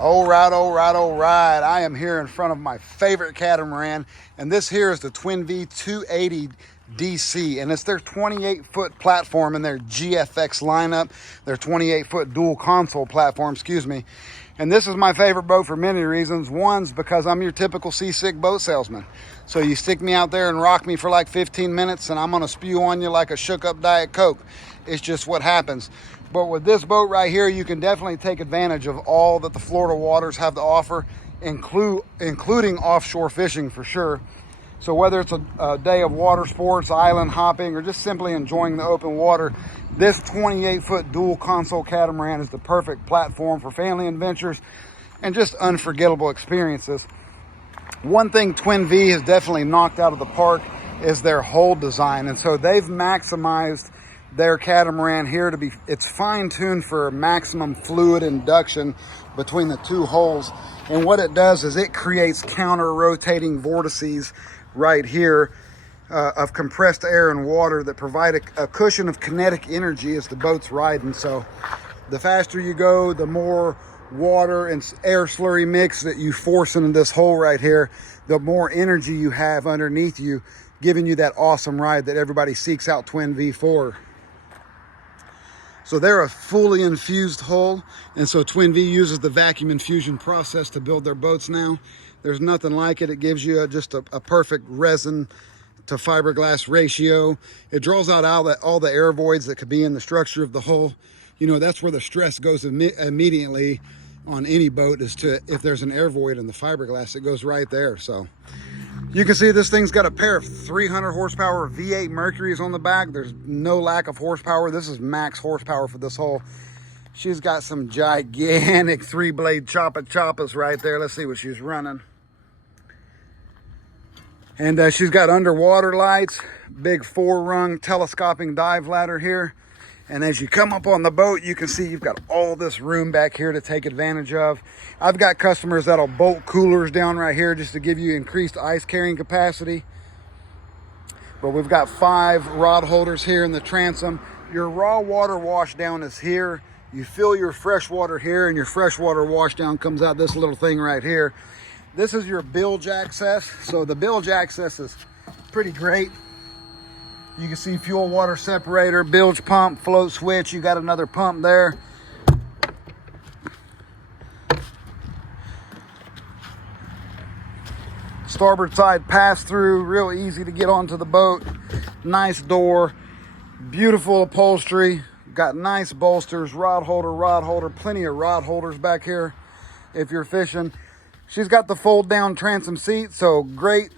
All right, all right, all right. I am here in front of my favorite catamaran, and this here is the Twin Vee 280 DC, and it's their 28-foot platform in their GFX lineup, their 28-foot dual console platform, excuse me. And this is my favorite boat for many reasons. One's because I'm your typical seasick boat salesman. So you stick me out there and rock me for like 15 minutes and I'm gonna spew on you like a shook up Diet Coke. It's just what happens. But with this boat right here, you can definitely take advantage of all that the Florida waters have to offer, including offshore fishing for sure. So whether it's a day of water sports, island hopping, or just simply enjoying the open water, this 28-foot dual console catamaran is the perfect platform for family adventures and just unforgettable experiences. One thing Twin Vee has definitely knocked out of the park is their hull design. And so they've maximized their catamaran here to be, it's fine-tuned for maximum fluid induction between the two hulls. And what it does is it creates counter-rotating vortices right here of compressed air and water that provide a cushion of kinetic energy as the boat's riding. So the faster you go, the more water and air slurry mix that you force into this hole right here, the more energy you have underneath you, giving you that awesome ride that everybody seeks out Twin Vee for. So they're a fully infused hull, and so Twin Vee uses the vacuum infusion process to build their boats now. There's nothing like it. It gives you just a perfect resin to fiberglass ratio. It draws out all the air voids that could be in the structure of the hull. You know, that's where the stress goes immediately on any boat, is to, if there's an air void in the fiberglass, it goes right there. So you can see this thing's got a pair of 300 horsepower V8 Mercuries on the back. There's no lack of horsepower. This is max horsepower for this hull. She's got some gigantic 3-blade choppas right there. Let's see what she's running. And she's got underwater lights, big 4-rung telescoping dive ladder here. And as you come up on the boat, you can see you've got all this room back here to take advantage of. I've got customers that'll bolt coolers down right here just to give you increased ice carrying capacity. But we've got 5 rod holders here in the transom. Your raw water wash down is here. You fill your fresh water here, and your freshwater wash down comes out this little thing right here. This is your bilge access. So the bilge access is pretty great. You can see fuel water separator, bilge pump, float switch. You got another pump there. Starboard side pass through, real easy to get onto the boat. Nice door, beautiful upholstery. Got nice bolsters, rod holder, plenty of rod holders back here if you're fishing. She's got the fold down transom seat, so great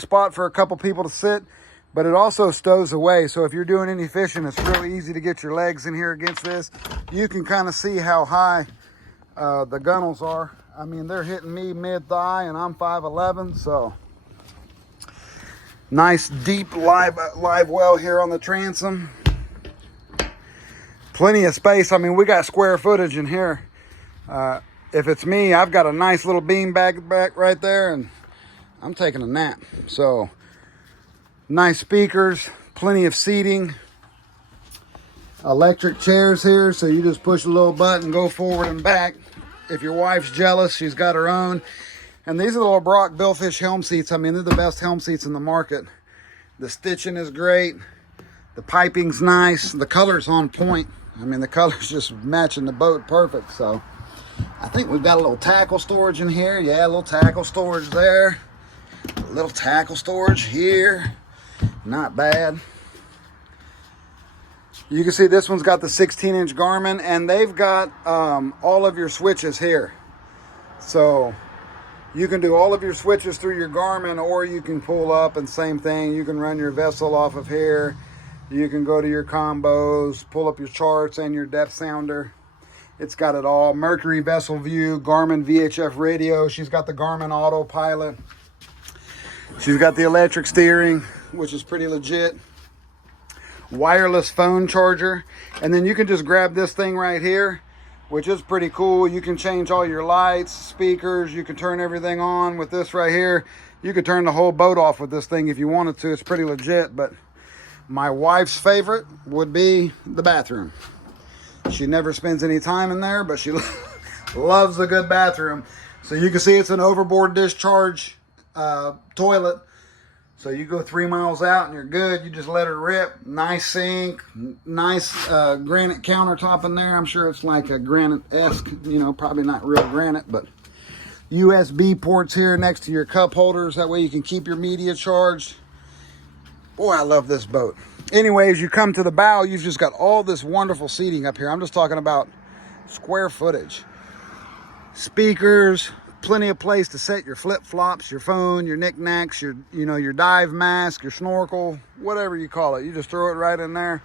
spot for a couple people to sit, but it also stows away. So if you're doing any fishing, it's really easy to get your legs in here against this. You can kind of see how high the gunnels are. I mean, they're hitting me mid-thigh and I'm 5'11", so nice deep live well here on the transom. Plenty of space. I mean, we got square footage in here. If it's me, I've got a nice little bean bag back right there, and I'm taking a nap. So nice speakers, plenty of seating, electric chairs here, so you just push a little button, go forward and back. If your wife's jealous, she's got her own. And these are the little Brock Billfish helm seats. I mean, they're the best helm seats in the market. The stitching is great. The piping's nice. The color's on point. I mean, the color's just matching the boat perfect. So I think we've got a little tackle storage in here. Yeah, a little tackle storage there. A little tackle storage here. Not bad. You can see this one's got the 16-inch Garmin, and they've got all of your switches here. So you can do all of your switches through your Garmin, or you can pull up and same thing. You can run your vessel off of here. You can go to your combos, pull up your charts and your depth sounder. It's got it all. Mercury vessel view, Garmin VHF radio. She's got the Garmin autopilot. She's got the electric steering, which is pretty legit. Wireless phone charger. And then you can just grab this thing right here, which is pretty cool. You can change all your lights, speakers. You can turn everything on with this right here. You could turn the whole boat off with this thing if you wanted to. It's pretty legit, but my wife's favorite would be the bathroom. She never spends any time in there, but she Loves a good bathroom. So you can see it's an overboard discharge toilet. So you go 3 miles out and you're good. You just let her rip. Nice sink, nice granite countertop in there. I'm sure it's like a granite-esque, you know, probably not real granite, but USB ports here next to your cup holders. That way you can keep your media charged. Boy, I love this boat. Anyways, you come to the bow, you've just got all this wonderful seating up here. I'm just talking about square footage. Speakers, plenty of place to set your flip-flops, your phone, your knickknacks, your, you know, your dive mask, your snorkel, whatever you call it. You just throw it right in there.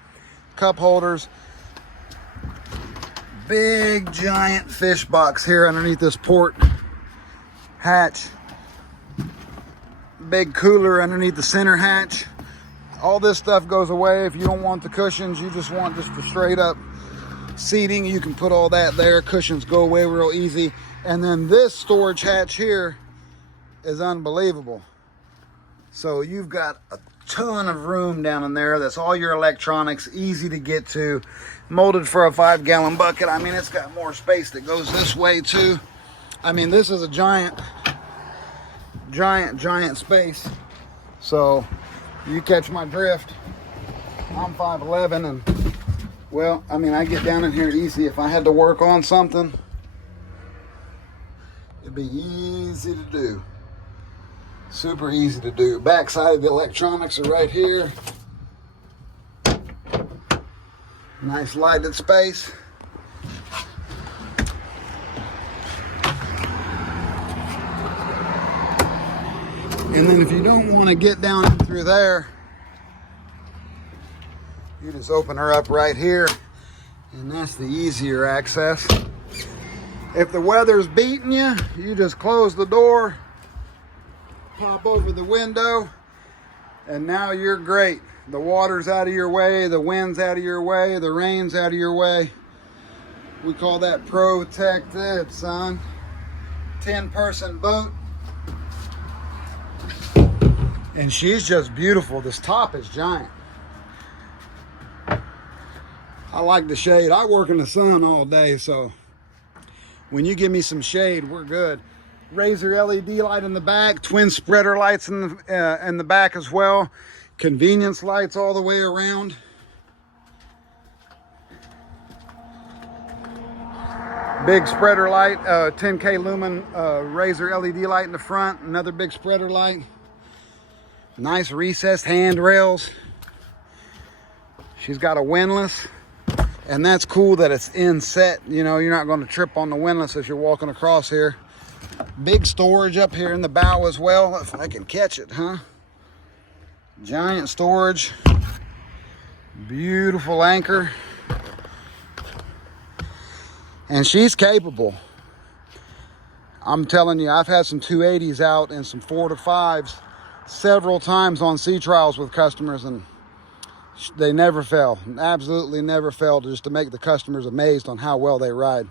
Cup holders. Big giant fish box here underneath this port hatch. Big cooler underneath the center hatch. All this stuff goes away. If you don't want the cushions, you just want just the straight up seating, you can put all that there. Cushions go away real easy. And then this storage hatch here is unbelievable. So you've got a ton of room down in there. That's all your electronics, easy to get to. Molded for a 5-gallon bucket. I mean, it's got more space that goes this way too. I mean, this is a giant space. So you catch my drift. I'm 5'11", and well, I mean, I get down in here easy. If I had to work on something, it'd be easy to do. Super easy to do. Backside of the electronics are right here. Nice lighted space. And then if you don't want to get down through there, you just open her up right here, and that's the easier access. If the weather's beating you, you just close the door, pop over the window, and now you're great. The water's out of your way, the wind's out of your way, the rain's out of your way. We call that protected, son. 10-person boat. And she's just beautiful. This top is giant. I like the shade. I work in the sun all day, so when you give me some shade, we're good. Razor LED light in the back, twin spreader lights in the back as well. Convenience lights all the way around. Big spreader light, 10K lumen Razor LED light in the front. Another big spreader light. Nice recessed handrails. She's got a windlass. And that's cool that it's inset. You know, you're not going to trip on the windlass as you're walking across here. Big storage up here in the bow as well, if I can catch it, huh? Giant storage. Beautiful anchor. And she's capable. I'm telling you, I've had some 280s out and some 4-5s several times on sea trials with customers, and they never fail. Absolutely never fail, just to make the customers amazed on how well they ride.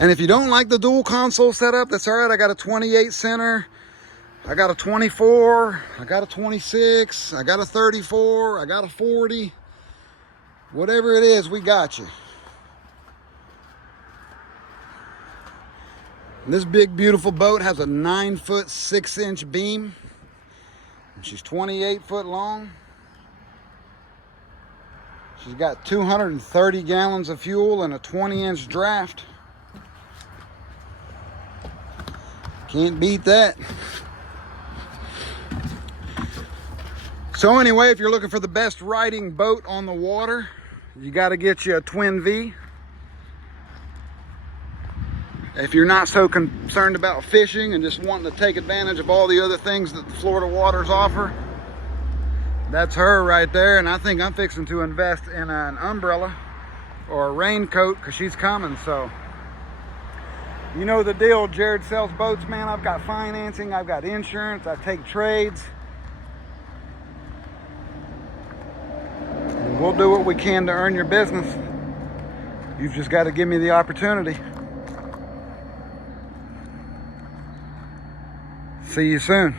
And if you don't like the dual console setup, that's all right. I got a 28 center, I got a 24, I got a 26, I got a 34, I got a 40. Whatever it is, we got you. This big, beautiful boat has a 9-foot 6-inch beam. She's 28 foot long. She's got 230 gallons of fuel and a 20-inch draft. Can't beat that. So anyway, if you're looking for the best riding boat on the water, you got to get you a Twin Vee. If you're not so concerned about fishing and just wanting to take advantage of all the other things that the Florida waters offer, that's her right there. And I think I'm fixing to invest in an umbrella or a raincoat because she's coming. So you know the deal. Jared sells boats, man. I've got financing, I've got insurance, I take trades. And we'll do what we can to earn your business. You've just got to give me the opportunity. See you soon.